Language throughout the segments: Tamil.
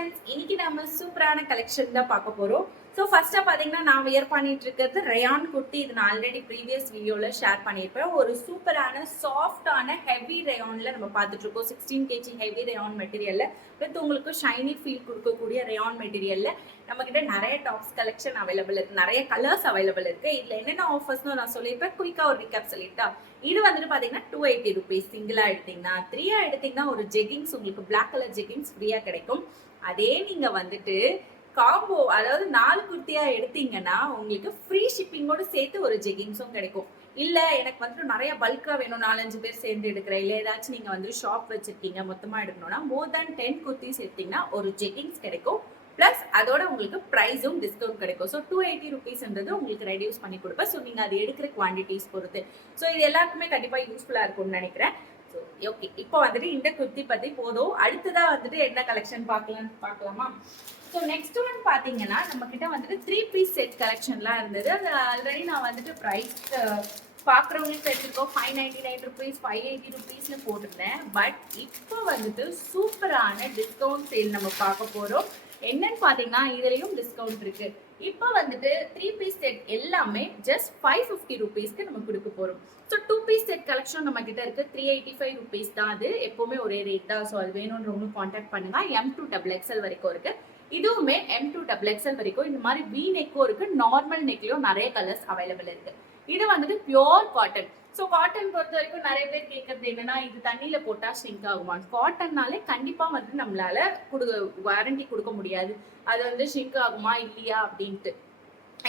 ஃப்ரெண்ட்ஸ், இன்னைக்கு நம்ம சூப்பரான கலெக்ஷன் தான் பார்க்க போறோம். ஸோ ஃபர்ஸ்ட்டாக பார்த்தீங்கன்னா நான் வியர் பண்ணிட்டு இருக்கிறது ரயான் குர்த்தி. இது நான் ஆல்ரெடி ப்ரீவியஸ் வீடியோவில் ஷேர் பண்ணியிருப்பேன். ஒரு சூப்பரான சாஃப்டான ஹெவி ரயானில் நம்ம பார்த்துட்டு இருக்கோம். 16 kg ஹெவி ரயான் மெட்டீரியலில் வித் உங்களுக்கு ஷைனி ஃபீல் கொடுக்கக்கூடிய ரயான் மெட்டீரியலில் நம்மக்கிட்ட நிறைய டாப்ஸ் கலெக்ஷன் அவைலபிள் இருக்குது, நிறைய கலர்ஸ் அவைலபிள் இருக்குது. இதில் என்னென்ன ஆஃபர்ஸ்னு நான் சொல்லியிருப்பேன். குயிக்காக ஒரு ரிகேப் சொல்லிட்டா, இது வந்துட்டு பார்த்தீங்கன்னா 280 ருபீஸ். சிங்கிளாக எடுத்தீங்கன்னா 3 எடுத்தீங்கன்னா ஒரு ஜெகிங்ஸ் உங்களுக்கு பிளாக் கலர் ஜெகிங்ஸ் ஃப்ரீயாக கிடைக்கும். அதே நீங்கள் வந்துட்டு காம்போ அதாவது 4 குர்த்தியா எடுத்தீங்கன்னா உங்களுக்கு ஃப்ரீ ஷிப்பிங்கோடு சேர்த்து ஒரு ஜெகிங்ஸும் கிடைக்கும். இல்லை எனக்கு வந்துட்டு நிறைய பல்காக வேணும், 4-5 பேர் சேர்ந்து எடுக்கிறேன், இல்லை ஏதாச்சும் நீங்கள் வந்து ஷாப் வச்சுருக்கீங்க மொத்தமாக எடுக்கணும்னா மோர் தேன் 10 குர்த்திஸ் எடுத்தீங்கன்னா ஒரு ஜெகிங்ஸ் கிடைக்கும். ப்ளஸ் அதோட உங்களுக்கு ப்ரைஸும் டிஸ்கவுண்ட் கிடைக்கும். ஸோ 280 ருபீஸ்ன்றது உங்களுக்கு ரெடியூஸ் பண்ணி கொடுப்பேன். ஸோ நீங்கள் அது எடுக்கிற குவான்டிட்டிஸ் பொறுத்து. ஸோ இது எல்லாருக்குமே கண்டிப்பாக யூஸ்ஃபுல்லாக இருக்கும்னு நினைக்கிறேன். ஸோ ஓகே, இப்போ வந்துட்டு இந்த குர்த்தி பற்றி போதும். அடுத்ததாக வந்துட்டு என்ன கலெக்ஷன் பார்க்கலாமா? ஸோ நெக்ஸ்ட் ஒன் பார்த்தீங்கன்னா நம்ம கிட்ட வந்துட்டு 3 பீஸ் செட் கலெக்ஷன்லாம் இருந்தது. அது ஆல்ரெடி நான் வந்துட்டு ப்ரைஸ் பார்க்குறவங்களுக்கு தெரிஞ்சிருக்கோம். 599 ருபீஸ் 580 ருபீஸ்னு போட்டிருந்தேன். பட் இப்போ வந்துட்டு சூப்பரான டிஸ்கவுண்ட் சேல் நம்ம பார்க்க போகிறோம். என்னன்னு பார்த்தீங்கன்னா இதுலேயும் டிஸ்கவுண்ட் இருக்கு. இப்போ வந்துட்டு 3 பீஸ் செட் எல்லாமே ஜஸ்ட் 550 ருபீஸ்க்கு நம்ம கொடுக்க போகிறோம். ஸோ 2 பீஸ் செட் கலெக்ஷன் நம்ம கிட்ட இருக்கு. 385 ருபீஸ் தான். அது எப்பவுமே ஒரே ரேட் தான். ஸோ அது வேணுன்றவங்களுக்கு கான்டாக்ட் பண்ணுங்க. M2 XXL வரைக்கும் இருக்கு. இதுவுமே M2 XXL வரைக்கும். இந்த மாதிரி V நெக்கும் இருக்கு, நார்மல் நெக்லயும் நிறைய கலர்ஸ் அவைலபிள் இருக்கு. இது வந்துட்டு பியோர் காட்டன். ஸோ காட்டன் பொறுத்த வரைக்கும் நிறைய பேர் கேட்கறது என்னன்னா, இது தண்ணியில போட்டா ஷ்ரிங்க் ஆகுமா? காட்டன்னாலே கண்டிப்பா வந்து நம்மளால வாரண்டி கொடுக்க முடியாது. அது வந்து ஷ்ரிங்க் ஆகுமா இல்லையா அப்படின்ட்டு.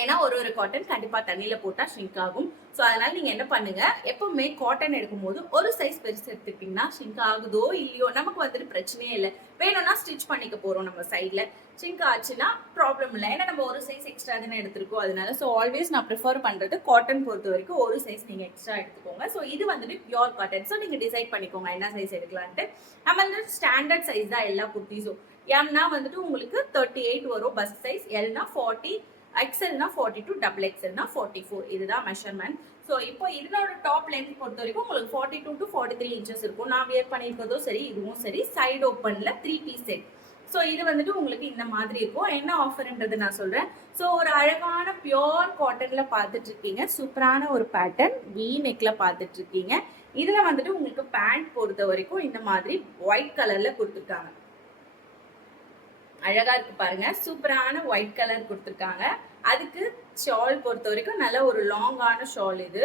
ஏன்னா ஒரு காட்டன் கண்டிப்பா தண்ணியில போட்டா ஷ்ரிங்க் ஆகும். ஸோ அதனால நீங்க என்ன பண்ணுங்க, எப்பவுமே காட்டன் எடுக்கும்போது ஒரு சைஸ் பெருசு எடுத்துக்கிட்டீங்கன்னா ஷ்ரிங்க் ஆகுதோ இல்லையோ நமக்கு வந்துட்டு பிரச்சனையே இல்லை. வேணும்னா ஸ்டிச் பண்ணிக்க போறோம் நம்ம சைட்ல. ஷ்ரிங்க் ஆச்சுன்னா ப்ராப்ளம் இல்லை, ஏன்னா நம்ம ஒரு சைஸ் எக்ஸ்ட்ரா தானே எடுத்துருக்கோம். அதனால ஸோ ஆல்வேஸ் நான் ப்ரிஃபர் பண்றது காட்டன் பொறுத்த வரைக்கும் ஒரு சைஸ் நீங்க எக்ஸ்ட்ரா எடுத்துக்கோங்க. ஸோ இது வந்துட்டு பியோர் காட்டன். ஸோ நீங்க டிசைட் பண்ணிக்கோங்க என்ன சைஸ் எடுக்கலான்ட்டு. நம்ம வந்து ஸ்டாண்டர்ட் சைஸ் தான் எல்லா குர்த்திஸும். எம்னா வந்துட்டு உங்களுக்கு 38 வரும் பஸ் சைஸ், எல்னா 40, XLனா 42, XXLனா 44. இதுதான் மெஷர்மெண்ட். ஸோ இப்போ இதனோட டாப் லென்த் பொறுத்த வரைக்கும் உங்களுக்கு 42 to 43 இன்ச்சஸ் இருக்கும். நான் வியர் பண்ணியிருக்கிறதும் சரி, இதுவும் சரி. சைடு ஓப்பனில் 3 பீஸ் செட். ஸோ இது வந்துட்டு உங்களுக்கு இந்த மாதிரி இருக்கும். என்ன ஆஃபர்ன்றது நான் சொல்கிறேன். ஸோ ஒரு அழகான பியோர் காட்டனில் பார்த்துட்டு இருக்கீங்க. சூப்பரான ஒரு பேட்டர்ன் V நெக்கில் பார்த்துட்டு இருக்கீங்க. இதில் வந்துட்டு உங்களுக்கு பேண்ட் பொறுத்த வரைக்கும் இந்த மாதிரி ஒயிட் கலரில் கொடுத்துருக்காங்க. அழகா இருக்கு பாருங்க. சூப்பரான ஒயிட் கலர் கொடுத்துருக்காங்க. அதுக்கு ஷால் பொறுத்த வரைக்கும் நல்ல ஒரு லாங்கான ஷால் இது.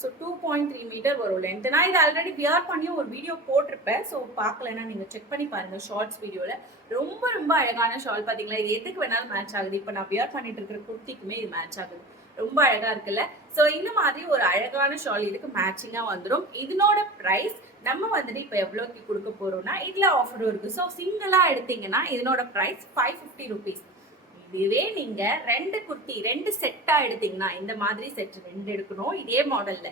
ஸோ 2.3 மீட்டர் வரும் லென்த். நான் இது ஆல்ரெடி வியர் பண்ணி ஒரு வீடியோ போட்டிருப்பேன். ஸோ பார்க்கலன்னா நீங்கள் செக் பண்ணி பாருங்க ஷார்ட்ஸ் வீடியோவில். ரொம்ப ரொம்ப அழகான ஷால் பார்த்தீங்களா? இது எதுக்கு வேணாலும் மேட்ச் ஆகுது. இப்போ நான் வியர் பண்ணிட்டு இருக்கிற குர்த்திக்குமே இது மேட்ச் ஆகுது. ரொம்ப அழகா இருக்குல்ல? ஸோ இந்த மாதிரி ஒரு அழகான ஷால் இதுக்கு மேட்சிங்காக வந்துடும். இதனோட ப்ரைஸ் நம்ம வந்துட்டு இப்போ எவ்வளோக்கு கொடுக்க போறோம்னா இதில் ஆஃபரும் இருக்கு. ஸோ சிங்கிளாக எடுத்தீங்கன்னா இதனோட ப்ரைஸ் 550 ருபீஸ். இதுவே நீங்க 2 குர்த்தி 2 செட்டா எடுத்தீங்கன்னா, இந்த மாதிரி செட் 2 எடுக்கணும். இதே மாடல்ல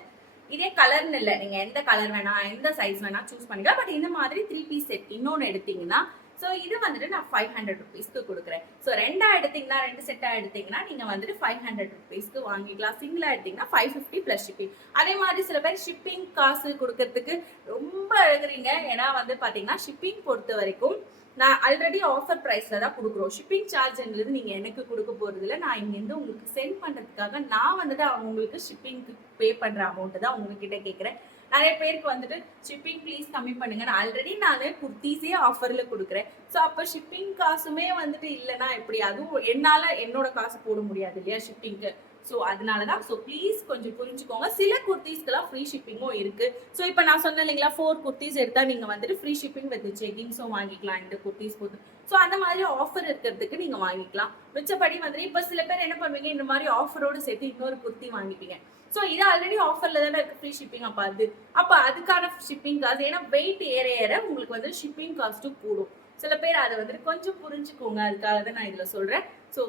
இதே கலர்னு இல்லை, நீங்க எந்த கலர் வேணா எந்த சைஸ் வேணா சூஸ் பண்ணிக்கலாம். பட் இந்த மாதிரி 3 பீஸ் செட் இன்னொன்று எடுத்தீங்கன்னா ஸோ இது வந்துட்டு நான் 500 ருபீஸ்க்கு கொடுக்குறேன். ஸோ 2 எடுத்தீங்கன்னா 2 செட்டா எடுத்தீங்கன்னா நீங்க வந்துட்டு 500 ருபீஸ்க்கு வாங்கிக்கலாம். சிங்கிளா எடுத்தீங்கன்னா 550 பிளஸ் ஷிப்பிங். அதே மாதிரி சில பேர் ஷிப்பிங் காசு கொடுக்கறதுக்கு ரொம்ப அழுகுறீங்க. ஏன்னா வந்து பாத்தீங்கன்னா ஷிப்பிங் பொறுத்த வரைக்கும் நான் ஆல்ரெடி ஆஃபர் ப்ரைஸ்ல தான் கொடுக்குறோம். ஷிப்பிங் சார்ஜ்ன்றது நீங்கள் எனக்கு கொடுக்க போகிறது இல்லை. நான் இங்கேருந்து உங்களுக்கு சென்ட் பண்ணுறதுக்காக நான் வந்துட்டு அவங்களுக்கு ஷிப்பிங்க்கு பே பண்ணுற அமௌண்ட்டு தான் உங்ககிட்ட கேட்குறேன். நிறைய பேருக்கு வந்துட்டு ஷிப்பிங் ப்ளீஸ் கம்மி பண்ணுங்க. நான் ஆல்ரெடி நான் குர்த்திஸே ஆஃபரில் கொடுக்குறேன். ஸோ அப்போ ஷிப்பிங் காசுமே வந்துட்டு இல்லைன்னா எப்படி? அதுவும் என்னால் என்னோட காசு போட முடியாது இல்லையா ஷிப்பிங்க்கு. ஸோ அதனால தான். ஸோ ப்ளீஸ் கொஞ்சம் புரிஞ்சுக்கோங்க. சில குர்த்திஸ்க்கெல்லாம் ஃப்ரீ ஷிப்பிங்கும் இருக்கு. ஸோ இப்போ நான் சொன்னேன் இல்லைங்களா, 4 குர்த்திஸ் எடுத்தால் நீங்கள் வந்துட்டு ஃப்ரீ ஷிப்பிங் வித் செக்கிங்ஸும் வாங்கிக்கலாம் இந்த குர்த்திஸ் போட்டு. ஸோ அந்த மாதிரி ஆஃபர் இருக்கிறதுக்கு நீங்கள் வாங்கிக்கலாம். மிச்சப்படி வந்துட்டு இப்போ சில பேர் என்ன பண்ணுவீங்க, இந்த மாதிரி ஆஃபரோடு சேர்த்து இன்னொரு குர்த்தி வாங்கிப்பீங்க. ஸோ இது ஆல்ரெடி ஆஃபரில் தானே இருக்குது ஃப்ரீ ஷிப்பிங். அப்போ அதுக்கான ஷிப்பிங் காசு, ஏன்னா வெயிட் ஏற உங்களுக்கு வந்து ஷிப்பிங் காஸ்ட்டும் கூடும். சில பேர் அதை வந்துட்டு கொஞ்சம் புரிஞ்சுக்கோங்க. அதுக்காக தான் நான் இதில் சொல்கிறேன். ஸோ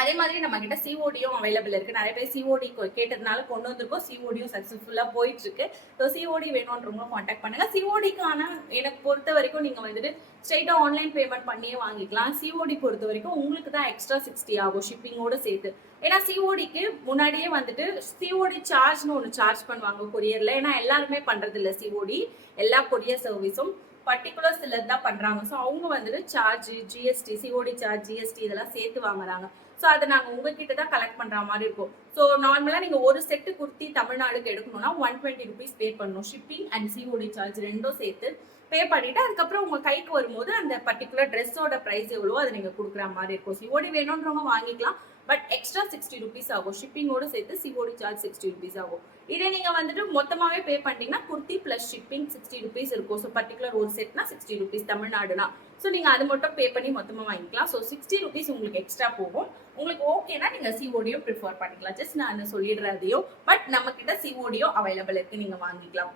அதே மாதிரி நம்ம கிட்ட சிஓடியும் அவைலபிள் இருக்கு. நிறைய பேர் சிஓடி கேட்டதுனால கொண்டு வந்திருக்கோம். சிஓடியும் சக்ஸஸ்ஃபுல்லாக போயிட்டு இருக்கு. ஸோ சிஓடி வேணும்ன்றவங்க காண்டாக்ட் பண்ணுங்க. சிஓடிக்கான எனக்கு பொறுத்த வரைக்கும் நீங்க வந்துட்டு ஸ்ட்ரெயிட்டா ஆன்லைன் பேமெண்ட் பண்ணியே வாங்கிக்கலாம். சிஓடி பொறுத்த வரைக்கும் உங்களுக்கு தான் எக்ஸ்ட்ரா 60 ஆகும் ஷிப்பிங்கோட சேர்த்து. ஏன்னா சிஓடிக்கு முன்னாடியே வந்துட்டு சிஓடி சார்ஜ்னு ஒன்று சார்ஜ் பண்ணுவாங்க கொரியர்ல. ஏன்னா எல்லாருமே பண்றது இல்லை சிஓடி, எல்லா கொரியர் சர்வீஸும் பர்டிகுலர் சிலர் தான் பண்றாங்க. ஸோ அவங்க வந்துட்டு charge, GST, COD charge, GST இதெல்லாம் சேர்த்து வாங்குறாங்க. ஸோ அதை நாங்கள் உங்ககிட்ட தான் கலெக்ட் பண்ற மாதிரி இருக்கும். ஸோ நார்மலா நீங்க ஒரு செட்டு குர்த்தி தமிழ்நாடுக்கு எடுக்கணும்னா 120 rupees பே பண்ணணும். ஷிப்பிங் அண்ட் சிஓடி சார்ஜ் ரெண்டும் சேர்த்து பே பண்ணிட்டு அதுக்கப்புறம் உங்க கைக்கு வரும்போது அந்த பர்டிகுலர் ட்ரெஸ்ஸோட பிரைஸ் எவ்வளோ அதை நீங்க கொடுக்குற மாதிரி இருக்கும். சிஓடி வேணும்ன்றவங்க வாங்கிக்கலாம். பட் எக்ஸ்ட்ரா 60 rupees ஆகும். ஷிப்பிங்கோட சேர்த்து சிஓடி சார்ஜ் 60 rupees ஆகும். இதே நீங்க வந்துட்டு மொத்தமாவே பே பண்ணிட்டீங்கன்னா குர்த்தி பிளஸ் ஷிப்பிங் 60 rupees இருக்கும். ஸோ பர்டிகுலர் ஒரு செட்னா 60 rupees தமிழ்நாடுனா. ஸோ நீங்க அது மட்டும் பே பண்ணி மொத்தமா வாங்கிக்கலாம். ஸோ 60 rupees உங்களுக்கு எக்ஸ்ட்ரா போகும். உங்களுக்கு ஓகேனா நீங்க சிஓடியோ ப்ரிஃபர் பண்ணிக்கலாம். ஜஸ்ட் நான் சொல்லிடுறதையோ. பட் நம்ம கிட்ட சிஓடியோ அவைலபிள் இருக்கு, நீங்க வாங்கிக்கலாம்.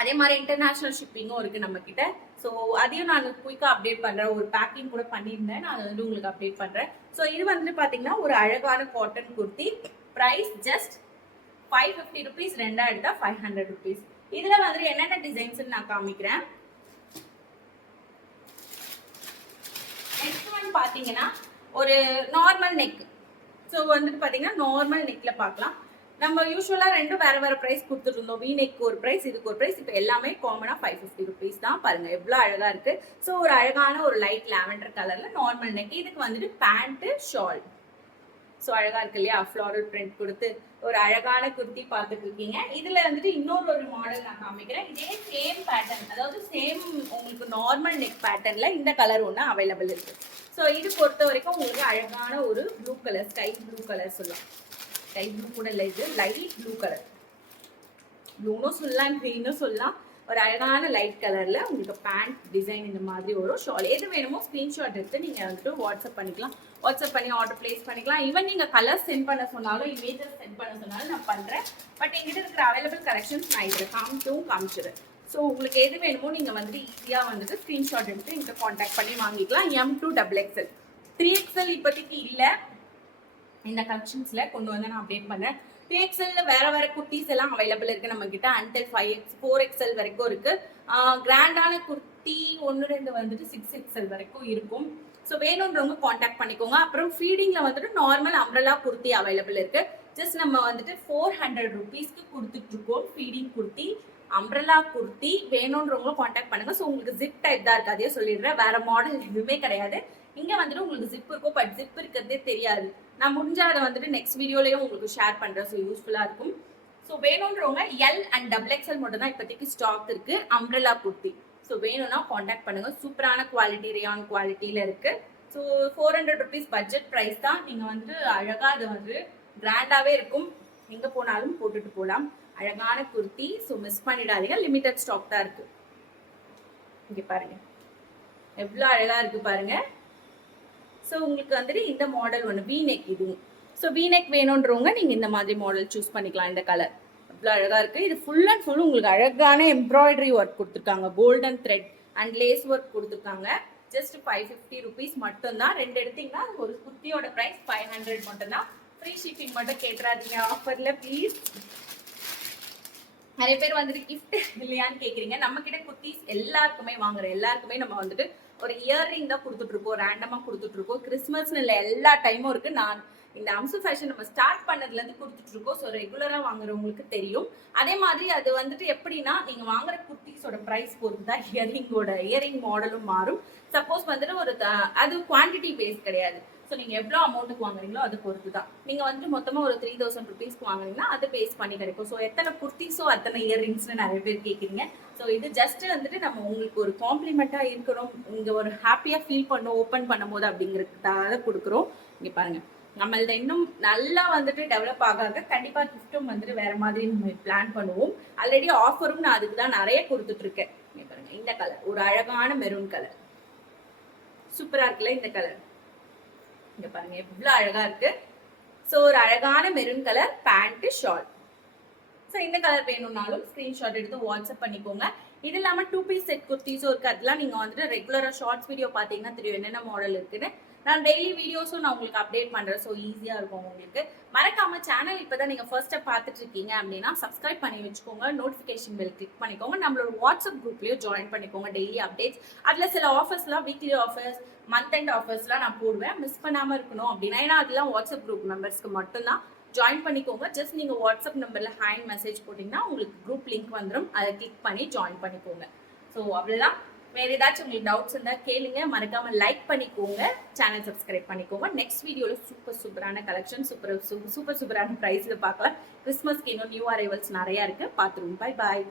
அதே மாதிரி இன்டர்நேஷனல் ஷிப்பிங்கும் இருக்கு நம்ம கிட்ட. ஸோ அதையும் நான் குயிக்காக அப்டேட் பண்றேன். ஒரு பேக்கிங் கூட பண்ணியிருந்தேன், நான் வந்து உங்களுக்கு அப்டேட் பண்றேன். ஸோ இது வந்துட்டு பாத்தீங்கன்னா ஒரு அழகான cotton kurti. Price just 550 rupees. ரெண்டா எடுத்தா 500 rupees. இதுல வந்துட்டு என்னென்ன டிசைன்ஸ் நான் காமிக்கிறேன். நெக்ஸ்ட் ஒன் பாத்தீங்கன்னா ஒரு நார்மல் நெக். ஸோ வந்துட்டு பாத்தீங்கன்னா நார்மல் நெக்ல பார்க்கலாம். நம்ம யூஸ்வலா ரெண்டும் வேற வேற பிரைஸ் கொடுத்துட்டு இருந்தோம். வி நெக் ஒரு பிரைஸ், இதுக்கு ஒரு பிரைஸ். இப்போ எல்லாமே காமனா 550 rupees தான். பாருங்க எவ்வளவு அழகா இருக்கு. ஸோ ஒரு அழகான ஒரு லைட் லாவெண்டர் கலர்ல நார்மல் நெக். இதுக்கு வந்துட்டு பேண்ட் ஷால். ஸோ அழகா இருக்கு இல்லையா, ஃப்ளாரல் பிரிண்ட் கொடுத்து ஒரு அழகான குர்த்தி பார்த்துட்டு இருக்கீங்க. இதுல வந்துட்டு இன்னொரு மாடல் நான் காமிக்கிறேன். இதே சேம் பேட்டர்ன், அதாவது சேம் உங்களுக்கு நார்மல் நெக் பேட்டர்ன்ல இந்த கலர் ஒன்று அவைலபிள் இருக்கு. ஸோ இது பொறுத்த வரைக்கும் உங்களுக்கு அழகான ஒரு blue colour, sky blue colour சொல்லலாம். ஸ்கை ப்ளூ கூட இல்லை, இது லைட் ப்ளூ கலர். ப்ளூனும் சொல்லலாம், க்ரீனும் சொல்லலாம். ஒரு அழகான லைட் கலர்ல உங்களுக்கு பேண்ட் டிசைன் இந்த மாதிரி வரும். ஷால் எது வேணுமோ ஸ்கிரீன்ஷாட் எடுத்து நீங்க வந்துட்டு வாட்ஸ்அப் பண்ணிக்கலாம். வாட்ஸ்அப் பண்ணி ஆர்டர் பிளேஸ் பண்ணிக்கலாம். ஈவன் நீங்க கலர் சென்ட் பண்ண சொன்னாலும், இமேஜஸ் சென்ட் பண்ண சொன்னாலும் நான் பண்றேன். பட் எங்கிட்ட இருக்கிற அவைலபிள் கலெக்ஷன்ஸ் நான் இதில் காமிச்சிடுறேன். ஸோ உங்களுக்கு எது வேணுமோ நீங்க வந்துட்டு ஈஸியா வந்துட்டு ஸ்கிரீன்ஷாட் எடுத்து எங்கிட்ட கான்டாக்ட் பண்ணி வாங்கிக்கலாம். M2 XXL 3XL இப்போதைக்கு இல்லை, இந்த கலெக்ஷன்ஸ்ல கொண்டு வந்து நான் அப்டேட் பண்றேன். 3XL வேற வேற குர்த்திஸ் எல்லாம் அவைலபிள் இருக்கு நம்ம கிட்ட. அண்டர் 5X 4XL வரைக்கும் இருக்கு. கிராண்டான குர்த்தி 1-2 வந்துட்டு 6XL வரைக்கும் இருக்கும். ஸோ வேணுன்றவங்க காண்டாக்ட் பண்ணிக்கோங்க. அப்புறம் ஃபீடிங்ல வந்துட்டு நார்மல் அம்ப்ரெல்லா குர்த்தி அவைலபிள் இருக்கு. ஜஸ்ட் நம்ம வந்துட்டு 400 rupeesக்கு கொடுத்துட்டு இருக்கோம். ஃபீடிங் குர்த்தி, அம்ப்ரெல்லா குர்த்தி வேணுன்றவங்க காண்டாக்ட் பண்ணுங்க. ஸோ உங்களுக்கு ஜிப் டைப் தான் இருக்கு, அதையே சொல்லிடுறேன். வேற மாடல் எதுவுமே கிடையாது. இங்க வந்துட்டு உங்களுக்கு ஜிப் இருக்கும், பட் ஜிப் இருக்கிறதே தெரியாது. நான் முடிஞ்ச அதை வந்துட்டு நெக்ஸ்ட் வீடியோலயும் உங்களுக்கு ஷேர் பண்றேன். ஸோ யூஸ்ஃபுல்லா இருக்கும். ஸோ வேணுன்றவங்க L and XXL மட்டும் தான் இப்போதைக்கு ஸ்டாக் இருக்கு அம்ப்ரெல்லா குர்த்தி. ஸோ வேணும்னா காண்டாக்ட் பண்ணுங்க. சூப்பரான குவாலிட்டி, ரேயான் குவாலிட்டியில இருக்கு. ஸோ 400 rupees பட்ஜெட் ப்ரைஸ் தான். நீங்க வந்து அழகா அது வந்து கிராண்டாவே இருக்கும். எங்க போனாலும் போட்டுட்டு போகலாம். அழகான குர்த்தி. ஸோ மிஸ் பண்ணிடாதீங்க, லிமிடெட் ஸ்டாக் தான் இருக்கு. இங்க பாருங்க எவ்வளவு அழகா இருக்கு பாருங்க. ஸோ உங்களுக்கு வந்துட்டு இந்த மாடல் ஒன்று வி நெக். இதுவும் ஸோ வி நெக் வேணுன்றவங்க நீங்க இந்த மாதிரி மாடல் சூஸ் பண்ணிக்கலாம். இந்த கலர் அவ்வளோ அழகா இருக்கு. இது ஃபுல் அண்ட் ஃபுல் உங்களுக்கு அழகான எம்ப்ராய்டரி ஒர்க் கொடுத்துருக்காங்க. Golden thread and lace work கொடுத்துருக்காங்க. ஜஸ்ட் 550 rupees மட்டும்தான். ரெண்டு எடுத்தீங்கன்னா ஒரு குர்த்தியோட பிரைஸ் 500 மட்டும்தான். ஃப்ரீ ஷிப்பிங் மட்டும் கேட்டுறாதீங்க ஆஃபர்ல ப்ளீஸ். நிறைய பேர் வந்துட்டு கிஃப்ட் இல்லையான்னு கேட்குறீங்க. நம்ம கிட்ட குர்த்திஸ் எல்லாருக்குமே வாங்குற எல்லாருக்குமே நம்ம வந்துட்டு ஒரு இயர்ரிங் தான் கொடுத்துட்டு இருக்கோம், ரேண்டமாக கொடுத்துட்டு இருக்கோம். கிறிஸ்மஸ்னு இல்லை, எல்லா டைமும் இருக்கு. நான் இந்த அம்சு ஃபேஷன் நம்ம ஸ்டார்ட் பண்ணதுலேருந்து கொடுத்துட்டு இருக்கோம். ஸோ ரெகுலராக வாங்குறவங்களுக்கு தெரியும். அதே மாதிரி அது வந்துட்டு எப்படின்னா, நீங்கள் வாங்குற குர்த்திஸோட ப்ரைஸ் பொறுத்து தான் இயரிங் மாடலும் மாறும். சப்போஸ் வந்துட்டு ஒரு அது குவான்டிட்டி பேஸ் கிடையாது. ஸோ நீங்கள் எவ்வளோ அமௌண்ட்டுக்கு வாங்குறீங்களோ அதை பொறுத்து தான். நீங்கள் வந்துட்டு மொத்தமாக ஒரு 3000 rupeesக்கு வாங்குறீங்கன்னா அது பேஸ் பண்ணி கிடைக்கும். ஸோ எத்தனை குர்த்திஸோ அத்தனை இயர்ரிங்ஸ்னு நிறைய பேர் கேட்குறீங்க. ஸோ இது ஜஸ்ட் வந்துட்டு நம்ம உங்களுக்கு ஒரு காம்ப்ளிமெண்ட்டாக இருக்கணும், இங்கே ஒரு ஹாப்பியாக ஃபீல் பண்ணணும் ஓப்பன் பண்ணும் போது அப்படிங்கிறதுக்காக கொடுக்குறோம். இங்கே பாருங்கள், நம்மளது இன்னும் நல்லா வந்துட்டு டெவலப் ஆக கண்டிப்பாக கிஃப்ட்டும் வந்துட்டு வேற மாதிரி நம்ம பிளான் பண்ணுவோம். ஆல்ரெடி ஆஃபரும் நான் அதுக்கு தான் நிறைய கொடுத்துட்டு இருக்கேன். இங்கே பாருங்க, இந்த கலர் ஒரு அழகான மெரூன் கலர், சூப்பரா இருக்குல்ல இந்த கலர். இங்க பாருங்க எவ்வளவு அழகா இருக்கு. ஸோ ஒரு அழகான maroon colour pant shawl. So இந்த கலர் வேணும்னாலும் ஸ்கிரீன்ஷாட் எடுத்து வாட்ஸ்அப் பண்ணிக்கோங்க. இது இல்லாம 2 piece செட் குர்த்திஸும் இருக்கு. அதெல்லாம் நீங்க வந்துட்டு ரெகுலரா ஷார்ட்ஸ் வீடியோ பாத்தீங்கன்னா தெரியும் என்னென்ன மாடல் இருக்குன்னு. நான் டெய்லி வீடியோஸும் நான் உங்களுக்கு அப்டேட் பண்றேன். ஸோ ஈஸியா இருக்கும் உங்களுக்கு. மறக்காம சேனல் இப்பதான் நீங்க ஃபர்ஸ்ட் பார்த்துட்டு இருக்கீங்க அப்படின்னா சப்ஸ்கிரைப் பண்ணி வச்சுக்கோங்க. நோட்டிஃபிகேஷன் பெல் கிளிக் பண்ணிக்கோங்க. நம்மளோட வாட்ஸ்அப் குரூப்லயும் ஜாயின் பண்ணிக்கோங்க. டெய்லி அப்டேட்ஸ், அதுல சில ஆஃபர்ஸ்லாம், வீக்லி ஆஃபர்ஸ், மந்த் எண்ட் ஆஃபர்ஸ்லாம் நான் போடுவேன். மிஸ் பண்ணாம இருக்கணும் அப்படின்னா, ஏன்னா அதெல்லாம் வாட்ஸ்அப் குரூப் மெம்பர்ஸ்க்கு மட்டும்தான். ஜாயின் பண்ணிக்கோங்க. ஜஸ்ட் நீங்க வாட்ஸ்அப் நம்பர்ல ஹேண்ட் மெசேஜ் போட்டீங்கன்னா உங்களுக்கு குரூப் லிங்க் வந்துடும். அதை கிளிக் பண்ணி ஜாயின் பண்ணிக்கோங்க. ஸோ அவ்வளோதான். வேற ஏதாச்சும் உங்களுக்கு டவுட்ஸ் இருந்தா கேளுங்க, மறக்காம லைக் பண்ணிக்கோங்க, சேனல் சப்ஸ்கிரைப் பண்ணிக்கோங்க. நெக்ஸ்ட் வீடியோல சூப்பரான கலெக்ஷன், சூப்பரான பிரைஸ்ல பார்க்கலாம். கிறிஸ்மஸ்க்கு இன்னும் நியூ அரைவல்ஸ் நிறைய இருக்கு, பார்த்துருவோம். Bye bye.